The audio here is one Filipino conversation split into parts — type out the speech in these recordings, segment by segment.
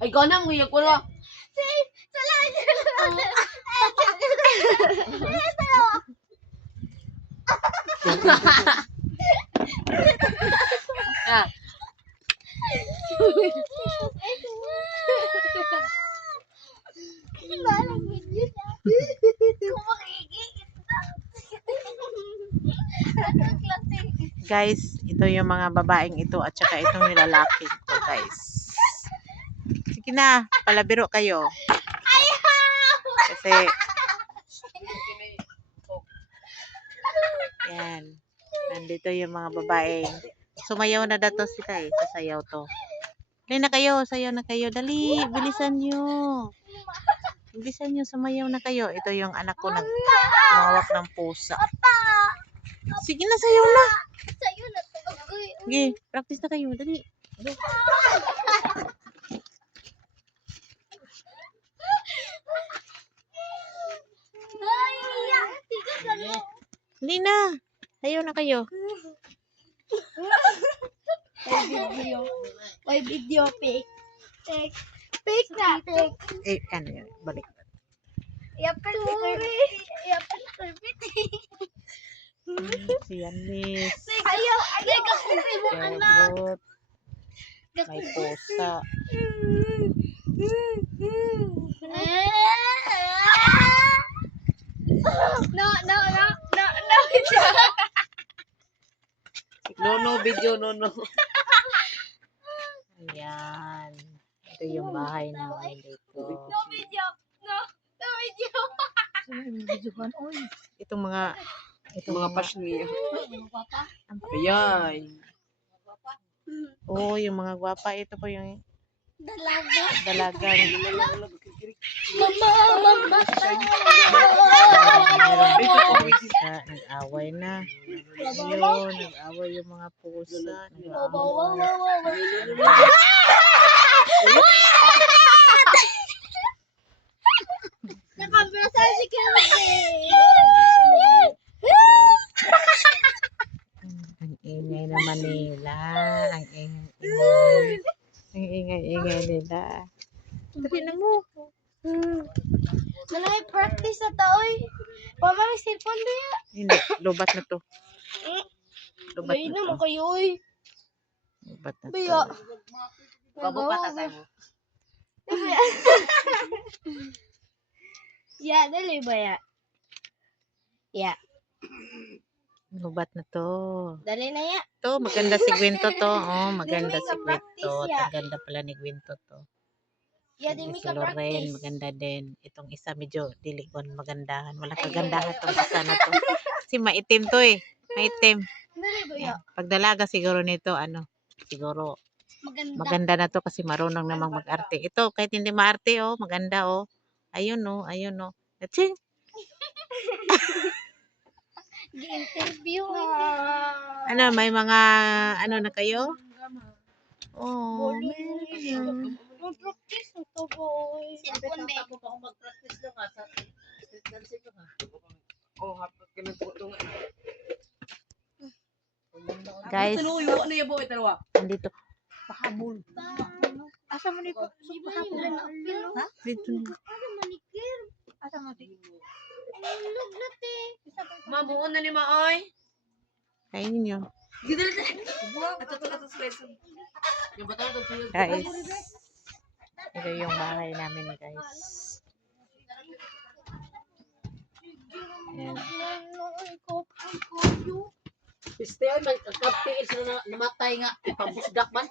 Ay, gana mo iyak ko lang. Ah. Guys, ito yung mga babaeng ito at saka itong nilalaki ko, guys. Sige na, palabiro kayo. Kasi, yan. Nandito yung mga babaeng. Sumayaw na dato sila eh. Sasayaw to. Dali na kayo, sayaw na kayo. Dali, bilisan nyo. Bilisan nyo, sumayaw na kayo. Ito yung anak ko nagmawak ng pusa. Sige na, sayaw na. Sige, practice na kayo. Dali. Dali na. Sayaw na kayo. May video pic. Pic na. Pic. Eh, ano yun? Balik. Si Yanis. Ayaw kakumpay mo anak. Yabot. May pusa. No. Nono video, nono. Ayan. Ito yung bahay namin dito. No video. Itong mga Mga passion niya. Papa. Ayan. oh, yung mga gwapa. Ito po yung Dalaga. dalagang. Mama. Meron pusa. Nag-away na. Ayun, nag-away yung mga pusa. Nag-away. Nakabasa si Kirby. Ang ingay naman nila. Ang ingay. Ang ingay nila. Sabi na mo. Nanay practice na taoy. Pama may cellphone niya. Hindi, lobat na to. Lobat Bay na na to. mo kayo oy. Lobat na Baya. to. Kabukata tayo. Ya, dali ba ya? Ya, Lobat na to. dali na ya. To, maganda si Gwento to. Oh, maganda Dili si ka Gwento. practice, ya. Ang ganda pala ni Gwento to. Ya, Si di mi si ka Lorraine, practice. maganda din. Itong isa medyo dilikon, magandahan. Wala kagandahan tong isa na to. Kasi maitim to eh. Maitim. Dali ba ya? Yan. Pag dalaga siguro nito, siguro Maganda. maganda na to kasi marunong namang mag-arte. Ito, kahit hindi maarte, oh, maganda, oh. Ayun, oh, ayun, oh. Aching! Gi-interview. Ano, may mga, na kayo? Oh, meron. Mag-practice na to, boy. Cellphone, be. mag-practice lang sa oh, hapot ka ng tutungan. Guys, Ano yung boy dalawa? andito. Pahabol. Asa mo nito? Ha? Dito na. Ano manikir? Asa mo di? Ulog na te. Mabuon na ni Maoy. Kainin nyo. Gidal na. Ato slice. Yung bata to tuyo. Guys, ito yung bahay namin, guys. Ayan. Piste ay magkaptiil sila namatay nga pambusdak man.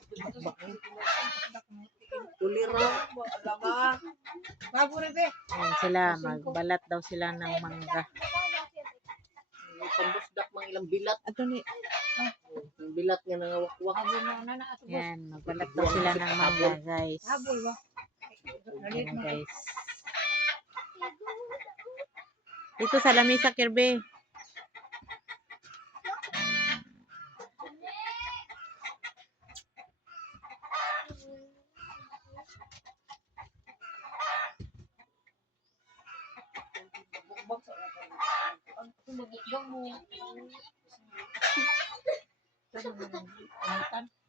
Tulira. Alaga. Bago rin be. Ayan sila, magbalat daw sila ng mangga. Pambusdak mang ilang bilat. Ato ni, Yung bilat nga nangawak-wak. yan, magbalat daw sila ng mangga, guys. Ayan, guys. Dito sa lamisa, Kirby.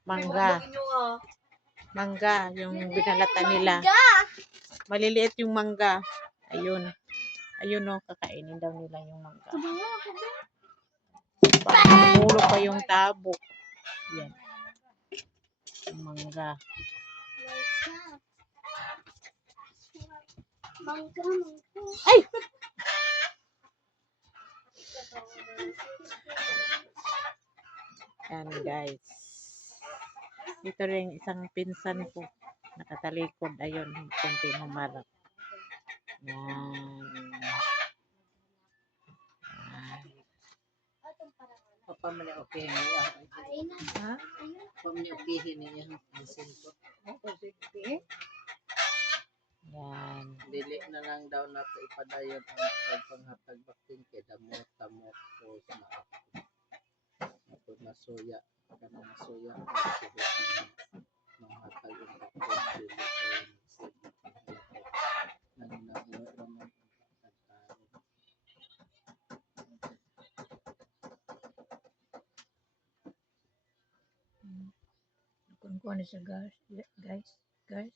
Mangga. Mangga, yung binalatan nila. Maliliit yung mangga. Ayun. Ayun o, kakainin daw nila yung mangga. Pangulog pa yung tabo. Yan. Yung mangga. Ay! Yan guys. Dito rin isang pinsan ko. Nakatalikod. Ayun, kunti humarap. Yan. Pamili okay niya. Ha? Pamili okay niya ang sinto. Yan. Dili na lang daw nato ipadayon ang pagpanghatag vaccine kay damot ko sa ako masuya kanang masuya manghatag ang vaccine dili kay nang naman Kung sa guys.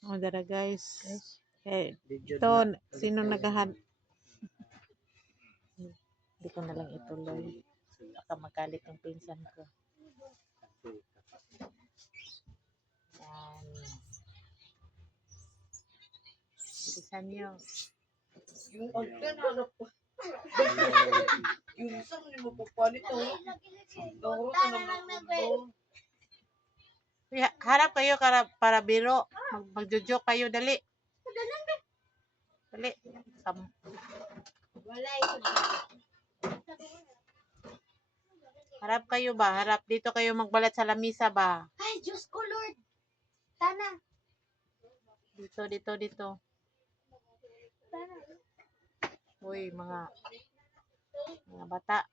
O, dara guys. Guys. Eh, video ito, sino naghahan? Hindi ko na lang ituloy. Baka magalit yung pinsan ko. Yan. Bilisan nyo. yung alten ano po yung isang ni mo papalit to dawro ka naman Harap kayo para biro. Magjojoke kayo, dali. Dali. Harap kayo ba? Harap dito kayo magbalat sa lamisa ba? Ay, Diyos ko, Lord. Sana. Dito. Uy, mga bata.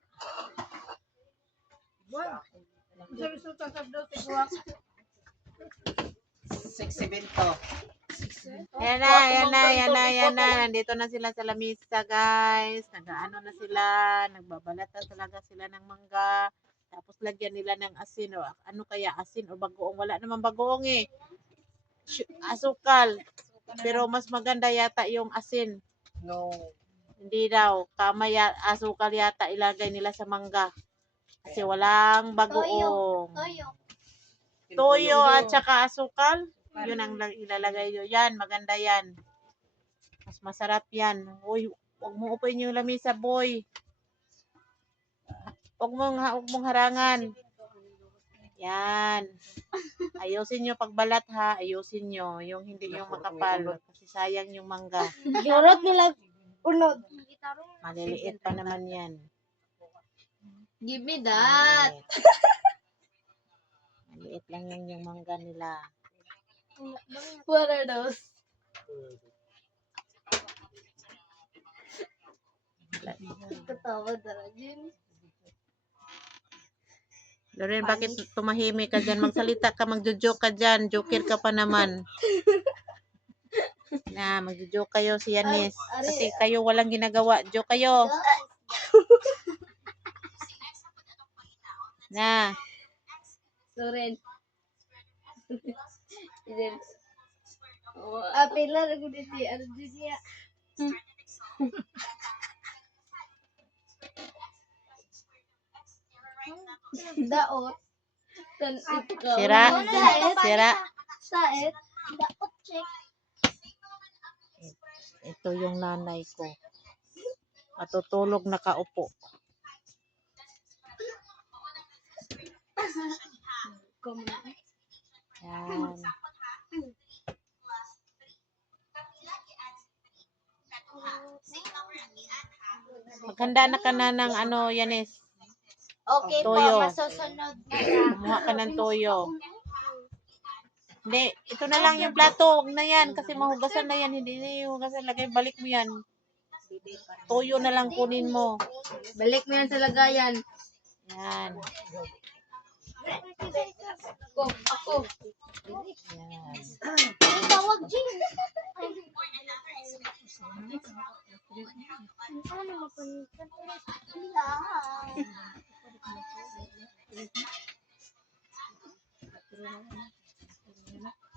Seksibento. Yan na. Nandito na sila sa lamisa, guys. Nag-ano na sila. Nagbabalat na talaga sila ng mangga. Tapos lagyan nila ng asin. O, ano kaya asin o bagoong? Wala naman bagoong eh. Asukal. Pero mas maganda yata yung asin. No. Hindi daw. Asukal yata ilagay nila sa mangga. Kasi walang bagoong. Toyo at saka asukal. Yun ang ilalagay nyo. Yan, maganda yan. Mas masarap yan. Uy, huwag mo upuin yung lamisa, boy. Huwag mong harangan. Yan. Ayusin nyo pagbalat ha. Ayusin nyo. Yung hindi yung makapal. Kasi sayang yung mangga. Yorot nila unod. Maliliit pa naman yan. Give me that. Maliit lang yan yung mangga nila. What are those? Katawa na rin. Loren, bakit tumahimik ka dyan? Magsalita ka, magjo-joke ka dyan. Joker ka pa naman. Na, magjo-joke kayo si Yanis. Kasi kayo walang ginagawa. Joke kayo. Na. Loren. Pila na ko dito. Ano dito niya? Daot. Sira. Sira. Saet. Daot check. Ito yung nanay ko. Matutulog nakaupo. Yan. Maghanda na ka na ng ano, Yanis. Okay Toyo. po, masusunod na. Kumuha ka ng toyo. Hindi, ito na lang yung plato. Huwag na yan kasi mahugasan na yan. Hindi na yung hugasan. Lagay, balik mo yan. Toyo na lang kunin mo. Balik mo yan sa lagayan. Yan. Ako. Yan. Ang tawag, Jin. Ano mapanitan?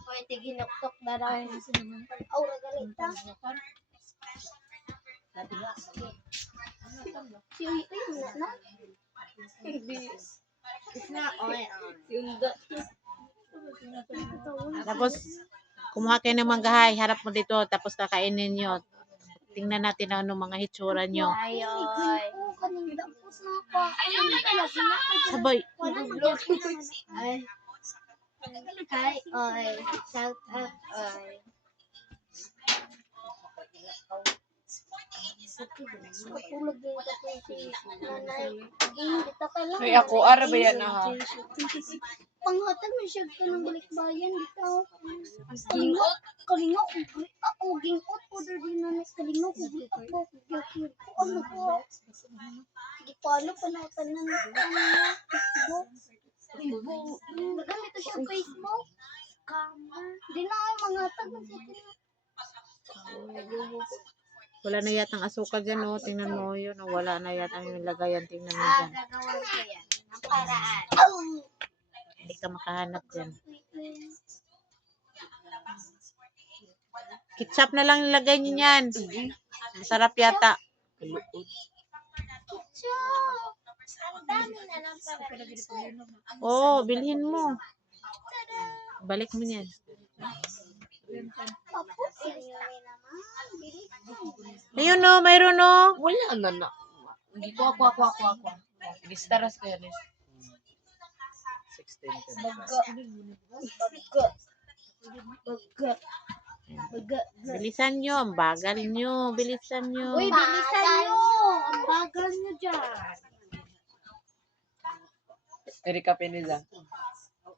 Hoy, tigil Aray. Aura galita. Si Uy na. Tapos, kumuha kayo ng manggahay, harap mo dito, tapos kakainin nyo. Tingnan natin ano mga hitsura nyo. Ayoy. Kaning dapos na pa. Sabay, Ay. Hi, oy. Shout out, oy. Katulog din ako si nanay. Dito ka lang. Ay, ako, ara ba yan ha? Panghatag na siya ka ng balikbayan. Dito. Kalingot. Kalingot. Ako, gingot ko. Din na kalingot. Ako, gingot ko. Ano ko? Sige, follow pa na tanan. Facebook. Nagamit siya Facebook. Di na ay mga tag na siya. wala na yatang asukal dyan, oh. Tingnan mo yun, oh. Wala na yatang yung lagayan. Tingnan mo dyan. Gagawin ko yan. Ang paraan. Hindi ka makahanap dyan. Ketchup na lang ilagay nyo yan. Masarap yata. Ketchup. Ang dami na lang para. Oo, bilhin mo. Balik mo yan. Tapos, yun naman. Bilis. Ayun, oh. Mayroon, oh. Wala na na. Ako. Listaras ko yan. 16. Baga. Bilisan nyo. Ang bagal nyo. Bilisan nyo. Uy, bilisan nyo. Ang bagal nyo dyan. Erika Peneza.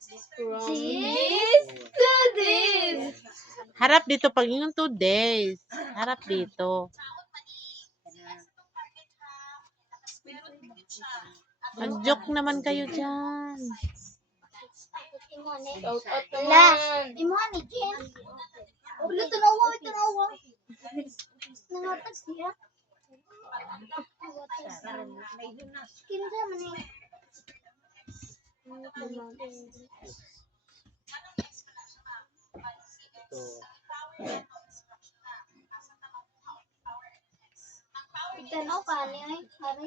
This to this. Harap dito pag yung 2 days. Harap dito. Mag-joke naman kayo dyan. La, imuha ni Jen. Ulo, tanawa. Nangatag siya. Kinsa man eh. Ito. Tanaw pa ni ay. Pare.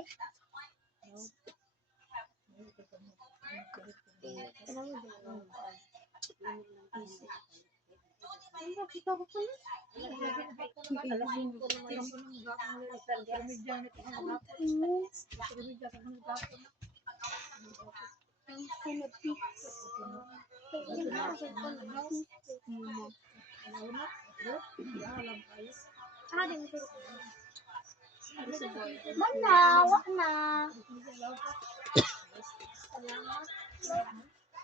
Mana, wak na.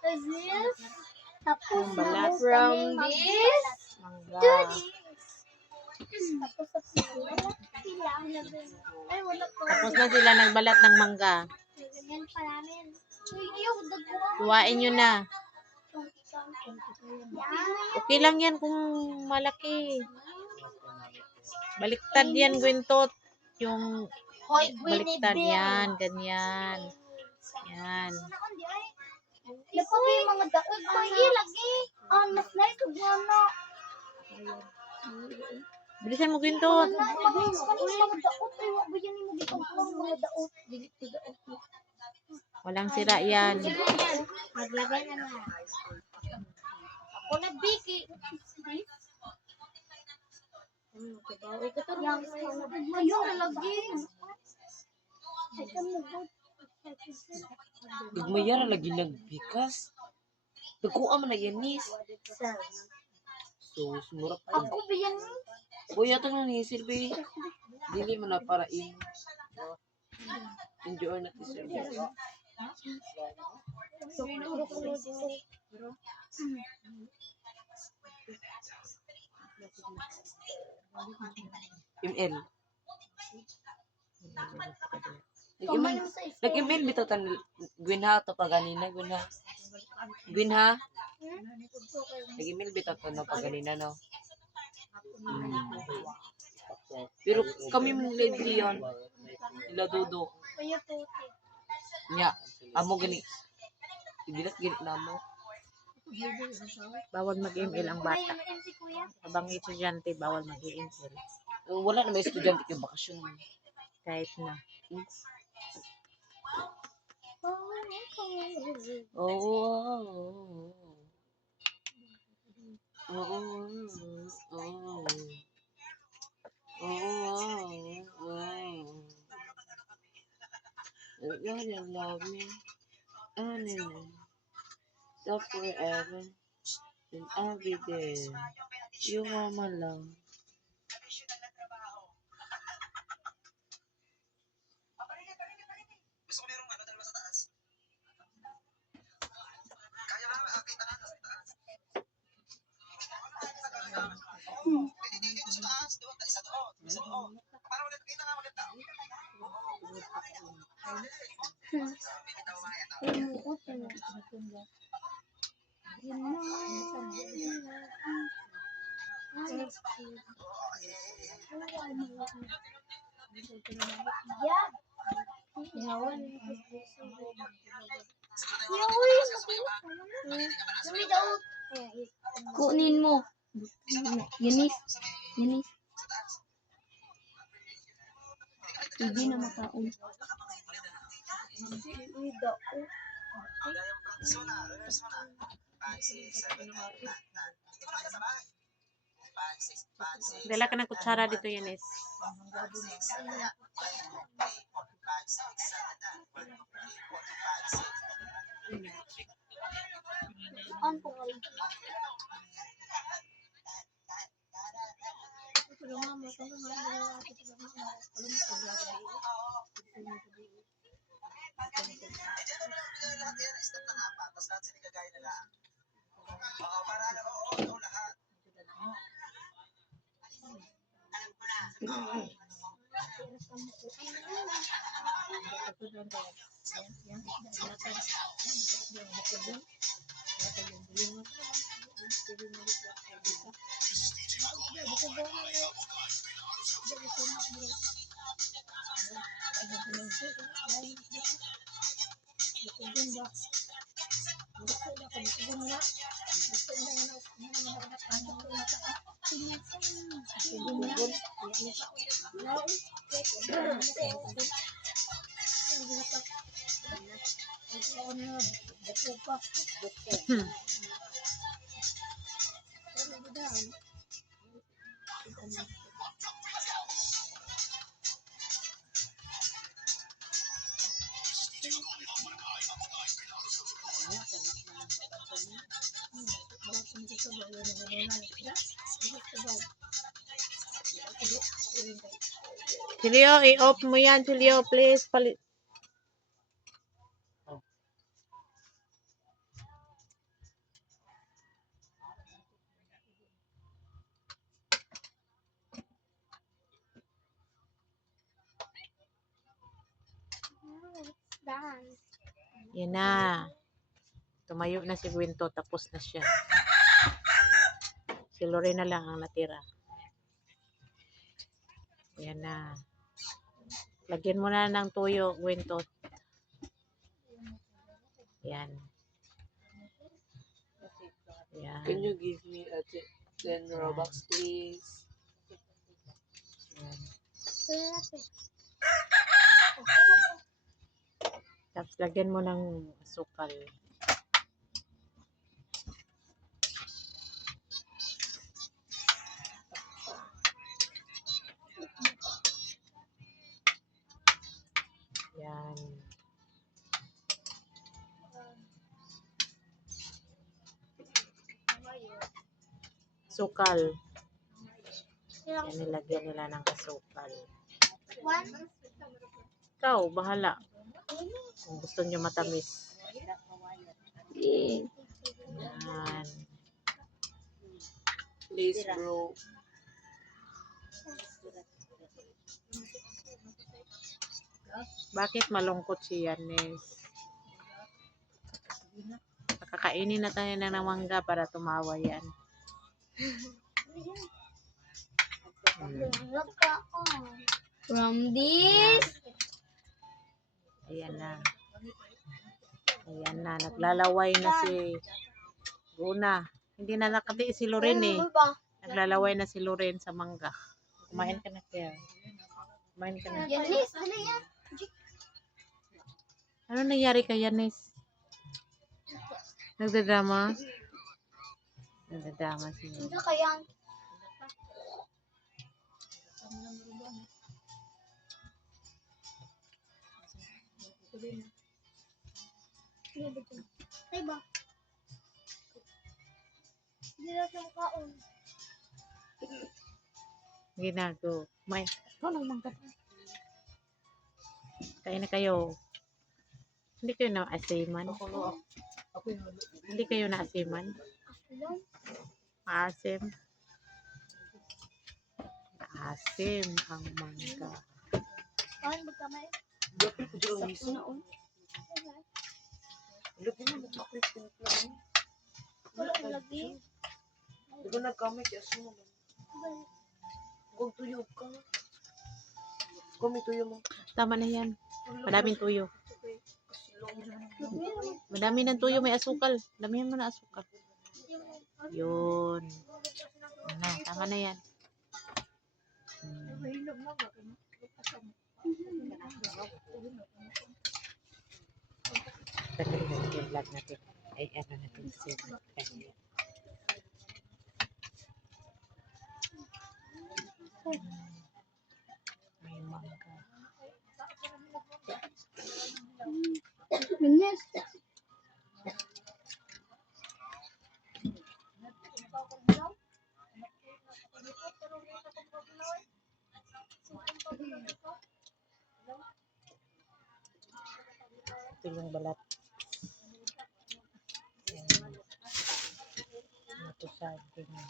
Is this? Tapos Balat. from this to Mangga. this. Tapos sa pila. Ay, wala ko. Tapos na sila nagbalat ng mangga. Ganyan pa namin. Uy, ayaw, dagwa. Kuhain nyo na. Yan. Okay lang yan kung malaki. Baliktad yan, Gwintot. Yung Hoy, baliktad yan. Ganyan. Yan. Napabi yung mga daog ko. Lagi. Mas na ito na. Bilisan mo, Gwintot. Mga daot. Ay, wag ba yan yung mga daot? Walang sira yan. Maglagay na na. Ako na, Vicky. Ayun na lagi. Nagmayara lagi nagbikas. Nagkuha man na yanis. So, sumurap pa. Ako ba yan? Kuya, ito na ni Silvi. Dili mo na para enjoy natin service. ML. Nag-email bitaw tan Gwinha to pa ganina, Gwinha. Nag-email bitaw to na pa ganina, no. Pero kami man lately yon. Ila Dodo. Kaya puti. Nya, amo gani. Ibilat gani namo. Bawal mag-email ang May bata. si kuya. Habang estudyante, bawal mag-email. Wala na may estudyante yung bakasyon. Kahit na. Oh. God, you love me. So forever and every day. You are my love. Kunin mo. Yanis. Yanis. Hindi na makaon. Dala ka ng kutsara dito, Yanis. An po nga. Julio, i-off mo yan, Julio, please. Done. Yan na. Tumayo na si Gwento, tapos na siya. Si Lorena lang ang natira. Yan na. Lagyan mo na ng tuyo, Gwento. Yan. Yan. Can you give me a 10 Robux, please? Yan. Tapos lagyan mo ng asukal. Yan. Sukal. Yan, nilagyan nila ng asukal. One. Ikaw, bahala. Kung gusto nyo matamis. Yan. Please, bro. Bakit malungkot si Yanis? Kakainin na tayo ng mangga para tumawa yan. From this. Ayan na. Ayan na. Naglalaway na si Guna. Hindi na nakati si Loren eh. Naglalaway na si Loren sa mangga. Kumain ka na kaya. Kumain ka na. Yanis, dali yan. Ano nangyari kay Yanis? Nagdadrama? Nagdadrama siya. Hindi kaya. Ay ba? Hindi na siyang kaon. Ginago. May. Ano mangga? Kain na kayo. Hindi kayo na-asiman? Hindi kayo na-asiman? Alam? Maasim. Maasim ang mangga. Kaon ba kamay? Dapat ko dito miso. Lagi mo nagpakulit ko lang. Wala ko lagi. Di ba nagkamay kaya sumo? Kung tuyog ka. Kung may tuyo mo. Tama na yan. Madaming tuyo. Madami ng tuyo. May asukal. Damihan mo na asukal. Yun. Ano, tama na yan. Tagalin natin yung vlog natin. Ay, ano natin si may mangga. Yanis. Ito yung balat. Ito sa ganyan.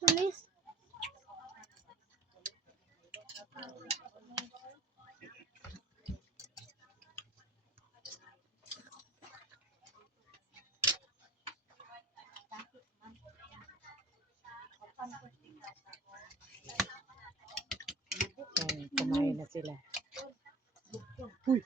Yanis. Yan, kumain na sila. Uy!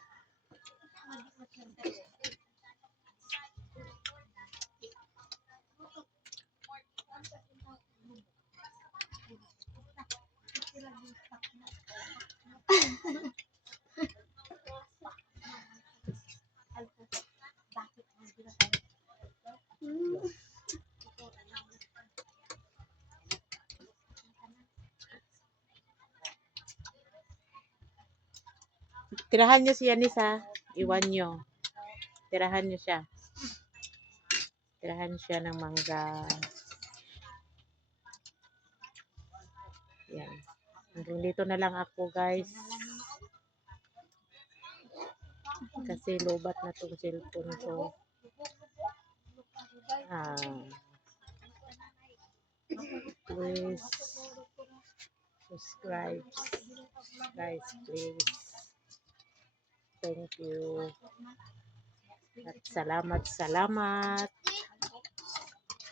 Tirahan nyo si Yanis ha. Iwan nyo. Tirahan nyo siya. Tirahan siya ng mangga. Yan. Hanggang dito na lang ako guys. Kasi lobat na tong cellphone ko. Please subscribe. Guys, please. Thank you. At salamat.